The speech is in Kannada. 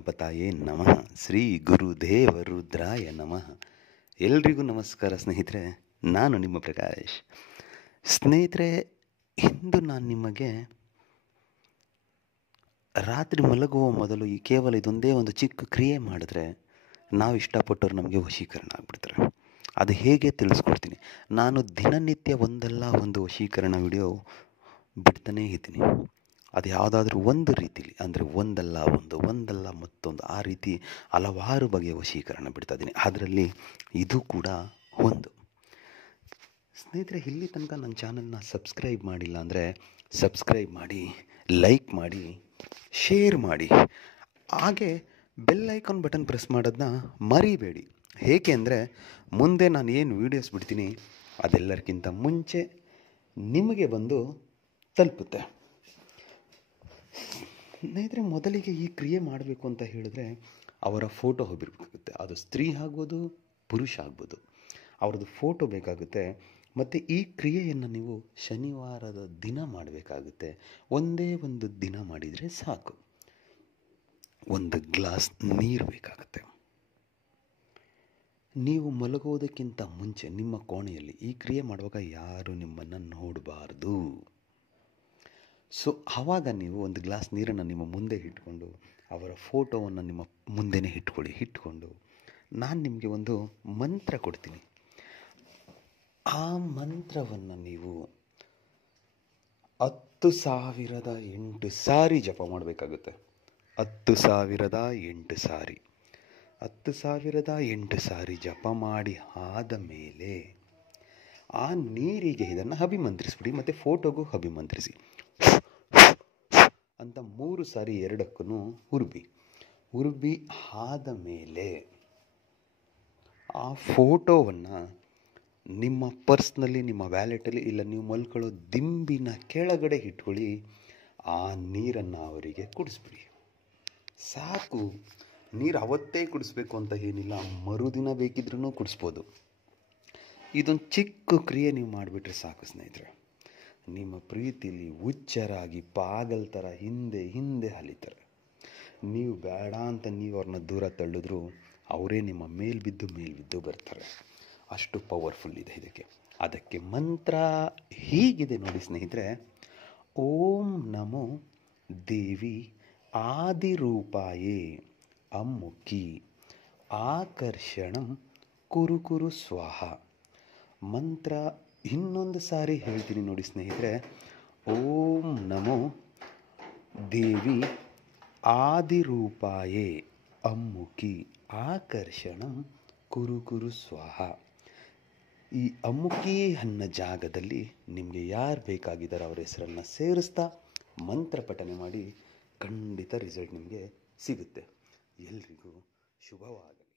ಗಣಪತಾಯೇ ನಮಃ. ಶ್ರೀ ಗುರುದೇವ ರುದ್ರಾಯ ನಮಃ. ಎಲ್ರಿಗೂ ನಮಸ್ಕಾರ ಸ್ನೇಹಿತರೆ, ನಾನು ನಿಮ್ಮ ಪ್ರಕಾಶ್. ಸ್ನೇಹಿತರೆ, ಇಂದು ನಾನು ನಿಮಗೆ ರಾತ್ರಿ ಮಲಗುವ ಮೊದಲು ಕೇವಲ ಇದೊಂದೇ ಒಂದು ಚಿಕ್ಕ ಕ್ರಿಯೆ ಮಾಡಿದ್ರೆ ನಾವು ಇಷ್ಟಪಟ್ಟವ್ರು ನಮಗೆ ವಶೀಕರಣ ಆಗಿಬಿಡ್ತಾರೆ. ಅದು ಹೇಗೆ ತಿಳಿಸ್ಕೊಡ್ತೀನಿ. ನಾನು ದಿನನಿತ್ಯ ಒಂದಲ್ಲ ಒಂದು ವಶೀಕರಣ ವಿಡಿಯೋ ಬಿಡ್ತಾನೇ ಇದ್ದೀನಿ. ಅದು ಯಾವುದಾದ್ರೂ ಒಂದು ರೀತಿಲಿ, ಅಂದರೆ ಒಂದಲ್ಲ ಮತ್ತೊಂದು, ಆ ರೀತಿ ಹಲವಾರು ಬಗೆಯ ವಶೀಕರಣ ಬಿಡ್ತಾ ಇದ್ದೀನಿ. ಅದರಲ್ಲಿ ಇದು ಕೂಡ ಒಂದು. ಸ್ನೇಹಿತರೆ, ಇಲ್ಲಿ ತನಕ ನನ್ನ ಚಾನಲ್ನ ಸಬ್ಸ್ಕ್ರೈಬ್ ಮಾಡಿಲ್ಲ ಅಂದರೆ ಸಬ್ಸ್ಕ್ರೈಬ್ ಮಾಡಿ, ಲೈಕ್ ಮಾಡಿ, ಶೇರ್ ಮಾಡಿ, ಹಾಗೆ ಬೆಲ್ ಐಕಾನ್ ಬಟನ್ ಪ್ರೆಸ್ ಮಾಡೋದನ್ನ ಮರಿಬೇಡಿ. ಏಕೆ ಅಂದರೆ ಮುಂದೆ ನಾನು ಏನು ವೀಡಿಯೋಸ್ ಬಿಡ್ತೀನಿ ಅದೆಲ್ಲರಿಗಿಂತ ಮುಂಚೆ ನಿಮಗೆ ಬಂದು ತಲುಪುತ್ತೆ. ಸ್ನೇಹಿತರೆ, ಮೊದಲಿಗೆ ಈ ಕ್ರಿಯೆ ಮಾಡಬೇಕು ಅಂತ ಹೇಳಿದ್ರೆ ಅವರ ಫೋಟೋ ಹೋಗಿರ್ಬೇಕಾಗುತ್ತೆ. ಅದು ಸ್ತ್ರೀ ಆಗ್ಬೋದು, ಪುರುಷ ಆಗ್ಬೋದು, ಅವ್ರದ್ದು ಫೋಟೋ ಬೇಕಾಗುತ್ತೆ. ಮತ್ತು ಈ ಕ್ರಿಯೆಯನ್ನು ನೀವು ಶನಿವಾರದ ದಿನ ಮಾಡಬೇಕಾಗುತ್ತೆ. ಒಂದೇ ಒಂದು ದಿನ ಮಾಡಿದರೆ ಸಾಕು. ಒಂದು ಗ್ಲಾಸ್ ನೀರು ಬೇಕಾಗುತ್ತೆ. ನೀವು ಮಲಗುವುದಕ್ಕಿಂತ ಮುಂಚೆ ನಿಮ್ಮ ಕೋಣೆಯಲ್ಲಿ ಈ ಕ್ರಿಯೆ ಮಾಡುವಾಗ ಯಾರು ನಿಮ್ಮನ್ನು ನೋಡಬಾರ್ದು. ಸೊ ಆವಾಗ ನೀವು ಒಂದು ಗ್ಲಾಸ್ ನೀರನ್ನು ನಿಮ್ಮ ಮುಂದೆ ಇಟ್ಕೊಂಡು ಅವರ ಫೋಟೋವನ್ನು ನಿಮ್ಮ ಮುಂದೆನೇ ಇಟ್ಕೊಂಡು ನಾನು ನಿಮಗೆ ಒಂದು ಮಂತ್ರ ಕೊಡ್ತೀನಿ. ಆ ಮಂತ್ರವನ್ನು ನೀವು 10,008 ಸಾರಿ ಜಪ ಮಾಡಬೇಕಾಗುತ್ತೆ. 10,008 ಸಾರಿ 10,008 ಸಾರಿ ಜಪ ಮಾಡಿ ಆದ ಮೇಲೆ ಆ ನೀರಿಗೆ ಇದನ್ನು ಅಭಿಮಂತ್ರಿಸ್ಬಿಡಿ. ಮತ್ತು ಫೋಟೋಗೂ ಅಭಿಮಂತ್ರಿಸಿ ಅಂತ 3 ಸಾರಿ ಎರಡಕ್ಕೂ ಉರುಬಿ ಆದ ಮೇಲೆ ಆ ಫೋಟೋವನ್ನು ನಿಮ್ಮ ಪರ್ಸ್ನಲ್ಲಿ, ನಿಮ್ಮ ವ್ಯಾಲೆಟಲ್ಲಿ, ಇಲ್ಲ ನೀವು ಮಲ್ಕೊಳ್ಳೋ ದಿಂಬಿನ ಕೆಳಗಡೆ ಇಟ್ಕೊಳ್ಳಿ. ಆ ನೀರನ್ನು ಅವರಿಗೆ ಕುಡಿಸ್ಬಿಡಿ. ಸಾಕು. ನೀರು ಅವತ್ತೇ ಕುಡಿಸ್ಬೇಕು ಅಂತ ಏನಿಲ್ಲ, ಮರುದಿನ ಬೇಕಿದ್ರೂ ಕುಡಿಸ್ಬೋದು. ಇದೊಂದು ಚಿಕ್ಕ ಕ್ರಿಯೆ ನೀವು ಮಾಡಿಬಿಟ್ರೆ ಸಾಕು ಸ್ನೇಹಿತರೆ. ನಿಮ್ಮ ಪ್ರೀತಿಲಿ ಹುಚ್ಚರಾಗಿ ಪಾಗಲ್ ಥರ ಹಿಂದೆ ಅಲಿತಾರೆ. ನೀವು ಬೇಡ ಅಂತ ನೀವು ಅವ್ರನ್ನ ದೂರ ತಳ್ಳಿದ್ರು ಅವರೇ ನಿಮ್ಮ ಮೇಲ್ಬಿದ್ದು ಬರ್ತಾರೆ. ಅಷ್ಟು ಪವರ್ಫುಲ್ ಇದೆ ಇದಕ್ಕೆ. ಅದಕ್ಕೆ ಮಂತ್ರ ಹೀಗಿದೆ ನೋಡಿ ಸ್ನೇಹಿತರೆ. ಓಂ ನಮೋ ದೇವಿ ಆದಿರೂಪಾಯೇ ಅಮ್ಮುಖಿ ಆಕರ್ಷಣಂ ಕುರು ಸ್ವಾಹ. ಮಂತ್ರ ಇನ್ನೊಂದು ಸಾರಿ ಹೇಳ್ತೀನಿ ನೋಡಿ ಸ್ನೇಹಿತರೆ. ಓಂ ನಮೋ ದೇವಿ ಆದಿರೂಪಾಯೇ ಅಮ್ಮುಖಿ ಆಕರ್ಷಣಂ ಕುರು ಸ್ವಾಹ. ಈ ಅಮ್ಮುಖಿ ಅನ್ನೋ ಜಾಗದಲ್ಲಿ ನಿಮಗೆ ಯಾರು ಬೇಕಾಗಿದ್ದಾರೆ ಅವರ ಹೆಸರನ್ನು ಸೇರಿಸ್ತಾ ಮಂತ್ರ ಪಠನೆ ಮಾಡಿ. ಖಂಡಿತ ರಿಸಲ್ಟ್ ನಿಮಗೆ ಸಿಗುತ್ತೆ. ಎಲ್ರಿಗೂ ಶುಭವಾಗಲಿ.